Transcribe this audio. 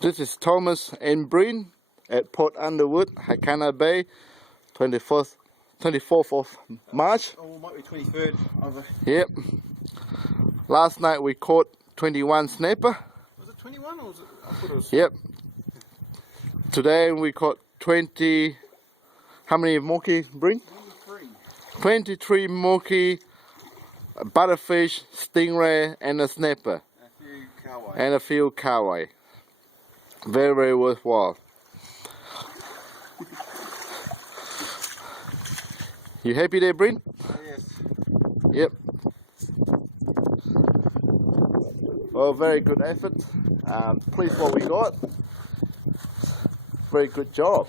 This is Thomas and Breen at Port Underwood, Hakana Bay, 24th of March. Oh, it might be 23rd. Yep. Last night we caught 21 snapper. Was it 21 or was it? I thought it was. Yep. Today we caught 20. How many moki, Breen? 23 moki, a butterfish, stingray, and a snapper. And a few kawai. Very, very worthwhile. You happy there, Bryn? Yes. Yep. Well, very good effort. Pleased what we got. Very good job.